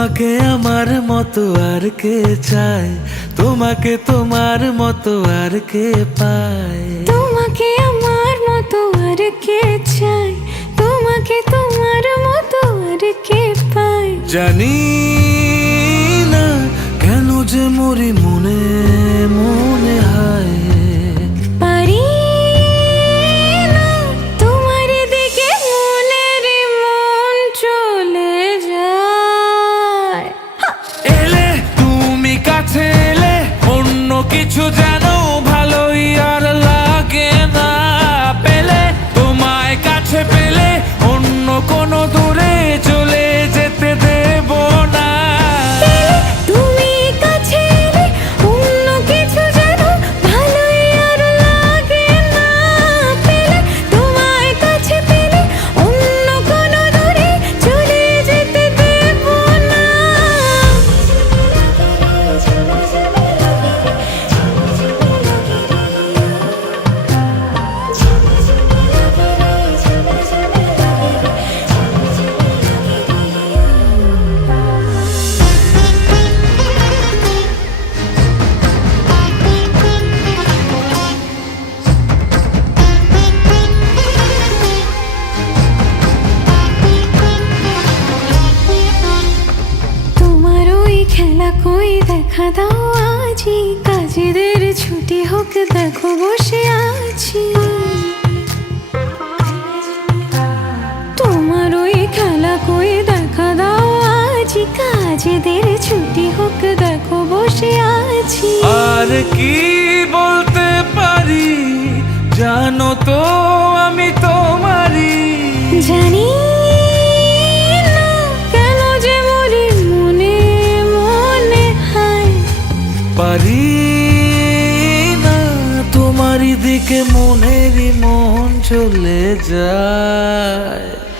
তোমাকে আমার মতো আর কে চায়, তোমাকে তোমার মতো আর কে পায়। তোমাকে আমার মতো আর কে চায়, তোমাকে তোমার মতো আর কে পায়। জানি না কেন যে মরি মনে মনে হায়। পারি না তোমার দিকে মনের মন চলে যায়। এলে তুমি কাছে এলে অন্য কিছু যেন ভালোই আর লাগে না। পেলে তোমায় কাছে পেলে অন্য কোনো দূরে চলে যেতে দেব না। তুমি কাছে এলে অন্য কিছু যেন ভালোই আর লাগে না। পেলে তোমায় কাছে পেলে অন্য কোনো দূরে চলে যেতে দেব না। তোমার ওই খেলা কই দেখা দাও আজি, কাজেদের ছুটি হোক দেখো বসে আছি। তোমার ওই খেলা কই দেখা দাও আজি, কাজেদের ছুটি হোক দেখো বসে আছি। আর কি বলতে পারি জানো তো আমি তোমারই। জানি না কেন যে মরি মনে মনে হায়। পারি না তোমারই দিকে মনেরই মন চলে যায়।